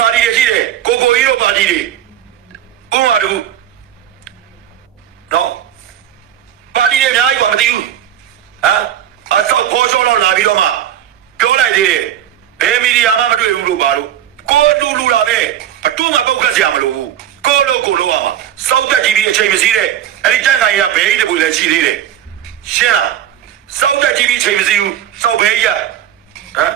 ပါတီတွေရှိတယ်ကိုကိုကြီးတို့ပါတီတွေဥမာတူနော်ပါတီတွေအများကြီးပါမသိဘူးဟမ်အဆောက်ပေါ်ချောတော့လာပြီးတော့မှပြောလိုက်သေးတယ်ဘယ်မီဒီယာမှမတွေ့ဘူးလို့ပါလို့ကိုလူလူလာပဲအတူမှပုတ်ခတ်စရာမလိုဘူးကိုလို့ကိုလို့ရမှာစောက်တက်ကြည့်ပြီးအချိန်မစည်းတဲ့အဲ့ဒီကြန့်ခိုင်ရဘဲကြီးတပူလည်းရှိသေးတယ်ရှင်းလားစောက်တက်ကြည့်ပြီးအချိန်မစည်းဘူးစောက်ဘဲကြီးရဟမ်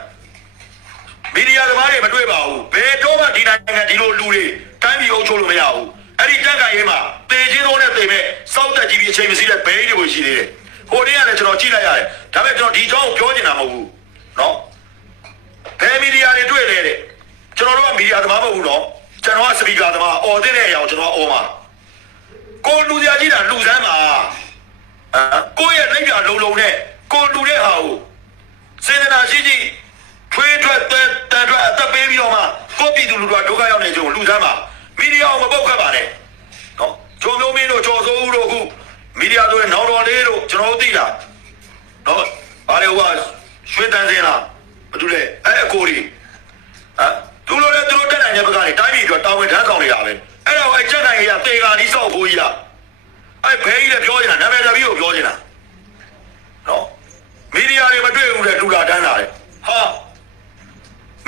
မီဒီယာသမား တွေမတွေ့ပါဘူးဘယ်တော့မှဒီနိုင်ငံဒီလိုလူတွေတိုင်းပြည်အုပ်ချုပ်လို့မရဘူးအဲ့ဒီတက်ကန်ရေးမှာတေချင်းတော့နဲ့တေမဲ့စောက်တက်ကြီးပြီးအချိန်မစည်းတဲ့ဘဲတွေကိုရှိသေးတယ်ဟိုတည်းကလည်းကျွန်တော်ကြည့်လိုက်ရတယ်ဒါပေမဲ့ကျွန်တော်ဒီကြောင်းကိုပြောနေတာမဟုတ်ဘူးနော်ဘယ်မီဒီယာတွေတွေ့လဲတဲ့ကျွန်တော်တို့ကမီဒီယာသမားမဟုတ်ဘူးနော်ကျွန်တော်ကစပီကာသမားအော်တဲ့အရာကိုကျွန်တော်အော်မှာကိုလူစရာကြီးတာလူစမ်းမှာအာကိုယ့်ရဲ့လက်ပြလုံးလုံးနဲ့ကိုလူတဲ့ဟာကိုစေတနာရှိရှိ ထွေးထွက်တဲ့တန်ထွက်အသက်ပေးပြီးတော့မှ ကိုယ့်ပြည်သူလူထုကဒုက္ခရောက်နေကြုံလူသားမှာမီဒီယာကိုမပုတ်ခတ်ပါနဲ့နော်ဂျုံမျိုးမင်းတို့ကျော်စိုးဦးတို့အခုမီဒီယာဆိုရင်နောင်တော်လေးတို့ကျွန်တော်တို့သိတာနော်ဘာလဲဟိုကရွှေတန်းစင်းလားဘာတူလဲအဲ့အကိုကြီးဟမ်သူတို့လည်းသူတို့တက်နိုင်တဲ့ဘက်ကနေတိုင်းပြည်အတွက်တာဝန်ထမ်းဆောင်နေတာပဲအဲ့တော့အဲ့ချက်နိုင်ရတေကာနီးစောက်ဖို့ကြီးလားအဲ့ဘဲကြီးလည်းပြောနေတာနာမည်တပီးကိုပြောနေတာနော်မီဒီယာတွေမတွေ့ဘူးတဲ့လူလာတန်းတာတဲ့ဟာ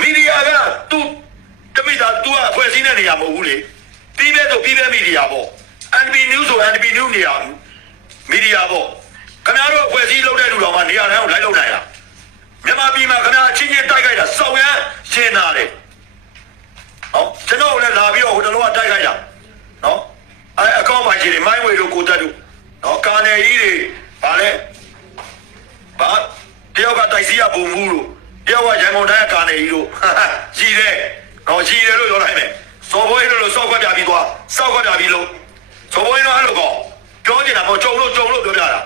မီဒီယာကသူတမိသား तू ကအဖွဲ့အစည်းနဲ့နေရာမဟုတ်ဘူးလေပြီးပဲဆိုပြီးပဲမီဒီယာပေါ့ NB News ဆို NB News နေရာမီဒီယာပေါ့ခင်ဗျားတို့အဖွဲ့အစည်းလုပ်တဲ့လူတော်မှနေရာတိုင်းကိုလိုက်လုပ်နိုင်လားမြန်မာပြည်မှာခင်ဗျားအချင်းချင်းတိုက်ခိုက်တာစောက်ရမ်းရှင်းတာလေဟောကျွန်တော်လည်းလာပြီးတော့ဟိုတလောကတိုက်ခိုက်တာနော်အဲအကောင့်ပိုင်းကြီးတွေမိုင်းဝေတို့ကိုတက်တို့နော်ကာနယ်ကြီးတွေဗာလဲဘာတယောက်ကတိုက်စီရပုံမှုလို့တယောက်ကရန်ကုန်တိုင်းကကာနေကြီးလို့ကြီးတယ် တော့ကြီးတယ်လို့ပြောလိုက်မယ်စော်ဘွေးတို့လို့စောက်ခွက်ပြပြီးသွားစောက်ခွက်ပြပြီးလို့စော်ဘွေးတို့အဲ့လိုကောပြောနေတာပေါ့ကြုံလို့ကြုံလို့ပြောပြတာ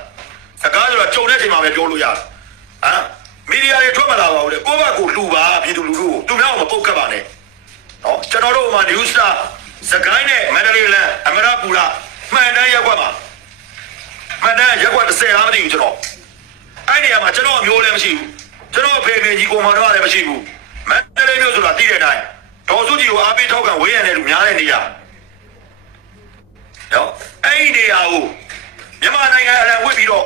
စကားဆိုတာကြုံတဲ့ချိန်မှာပဲပြောလို့ရတယ်ဟမ်မီဒီယာတွေထွက်မလာပါဘူးလေကိုယ့်ဘက်ကိုလှူပါပြည်သူလူထုကိုသူများကိုမပုတ်ခတ်ပါနဲ့နော်ကျွန်တော်တို့ဟိုမှာ New Star စကိုင်းနဲ့မန္တလေးလမ်းအမရပူရမှန်တမ်းရက်ကွက်မှာမှန်တမ်းရက်ကွက်30လားမသိဘူးကျွန်တော်အဲ့ဒီနေရာမှာကျွန်တော်အမျိုးလည်းမရှိဘူးကျွန်တော်ဖေဖေကြီးကိုမောင်တော့လည်းမရှိဘူးမန္တလေးမြို့ဆိုတာတည်တဲ့အတိုင်း ဒေါ်စုကြီးကိုအားပေးထောက်ခံဝေးရတဲ့လူများတဲ့နေရာနော်အဲ့ဒီနေရာကိုမြန်မာနိုင်ငံအလံဝစ်ပြီးတော့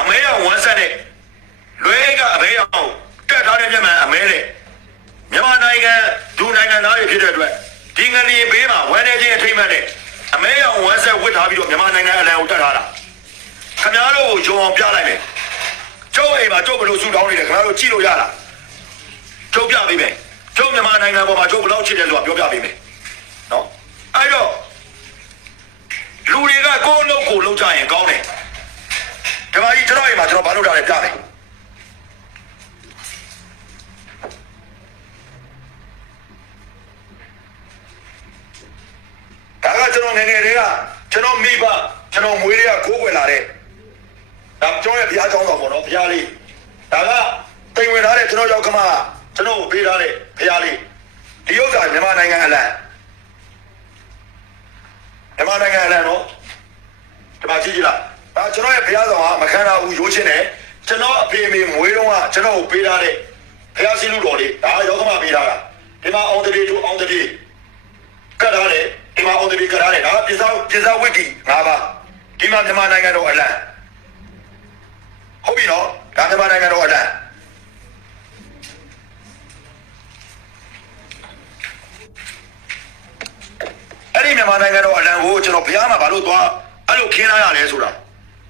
အမဲရောင်ဝမ်းဆက်တဲ့လွဲကအမဲရောင်တက်ထားတဲ့မြန်မာအမဲတဲ့မြန်မာနိုင်ငံဒူနိုင်ငံသားတွေဖြစ်တဲ့အတွက်ဒီငလျင်ဘေးမှာဝမ်းနေခြင်းအထိမ့်မှတ်တဲ့အမဲရောင်ဝမ်းဆက်ဝစ်ထားပြီးတော့မြန်မာနိုင်ငံအလံကိုတက်ထားတာခင်ဗျားတို့ကိုဂျုံအောင်ပြလိုက်မယ်ကျုပ်အိမ်မှာကျုပ်ဘယ်လိုဆူတောင်းနေလဲခင်ဗျားတို့ကြည့်လို့ရလားကျုပ်ပြပေးမယ် ကျုပ်မြန်မာနိုင်ငံပေါ်မှာကျုပ်ဘယ်လောက်ချစ်တယ်ဆိုတာပြောပြပေးမယ်နော်အဲ့တော့လူတွေကကိုယ့်အလုပ်ကိုလုပ်ကြရင်ကောင်းတယ်ဒီမှာကြီးကျွန်တော်အိမ်မှာကျွန်တော်ဘာလုပ်တာလဲပြမယ်ဒါကကျွန်တော်ငယ်ငယ်တွေကကျွန်တော်မိဘကျွန်တော်မွေးတွေကကိုးကွယ်လာတဲ့ဒါကျွန်တော်ရဲ့ဘုရားကျောင်းတော်ပေါ့နော်ဘုရားလေးဒါကတိမ်ဝင်ထားတဲ့ကျွန်တော်ရောက်ခမ ကကျွန်တော်ကိုပေးထားတဲ့ဘုရားလေးဒီဥစ္စာမြန်မာနိုင်ငံအလံမြန်မာနိုင်ငံအလံနော်ဒီမှာကြည့်ကြည့်လားဒါကျွန်တော်ရဲ့ဘုရားဆောင်ကမခန္ဓာဦးရိုးချင်းတယ်ကျွန်တော်အဖေအမေမွေးတော့ကကျွန်တော်ကိုပေးထားတဲ့ဘုရားရှိလူတော်လေးဒါရောက်ခမပေးထားတာဒီမှာအောင်တလေးတို့အောင်တလေးကတ်ထားတယ်ဒီမှာအောင်တလေးကတ်ထားတယ်ဒါပြစ္ဆာပြစ္ဆာဝိတ္တိ၅ပါးဒီမှာမြန်မာနိုင်ငံတော်အလံဟုတ်ပြီနော်ဒါမြန်မာနိုင်ငံတော်အလံအဲ့ဒီ မြန်မာနိုင်ငံတော်အလံကိုကျွန်တော်ဘုရားမှာဘာလို့သွားအဲ့လိုခင်းလာရလဲဆိုတာ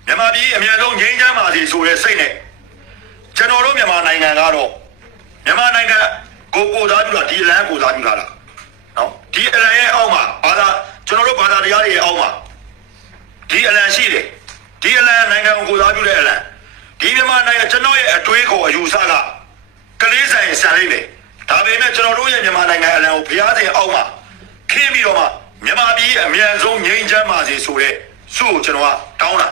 မြန်မာပြည်အမြန်ဆုံးငြိမ်းချမ်းပါစေဆိုတဲ့စိတ်နဲ့ကျွန်တော်တို့မြန်မာနိုင်ငံကတော့မြန်မာနိုင်ငံကိုကိုသားပြုတာဒီအလံကိုသားပြုလာတာနော်ဒီအလံရဲ့အောက်မှာဘာသာကျွန်တော်တို့ဘာသာတရားတွေရဲ့အောက်မှာဒီအလံရှိတယ်ဒီအလံနိုင်ငံကိုကိုစားပြုတဲ့အလံဒီမြန်မာနိုင်ငံကျွန်တော်ရဲ့အတွေးကိုအယူဆကကလေးဆိုင်ဆန်လိုက်တယ်ဒါပေမဲ့ကျွန်တော်တို့ရဲ့မြန်မာနိုင်ငံအလံကိုဘုရားရှင်အောက်မှာခင်းပြီးတော့မှ မြန်မာပြည်အမြန်ဆုံးငြိမ်းချမ်းပါစေဆိုတဲ့ဆုကိုကျွန်တော်ကတောင်းတာ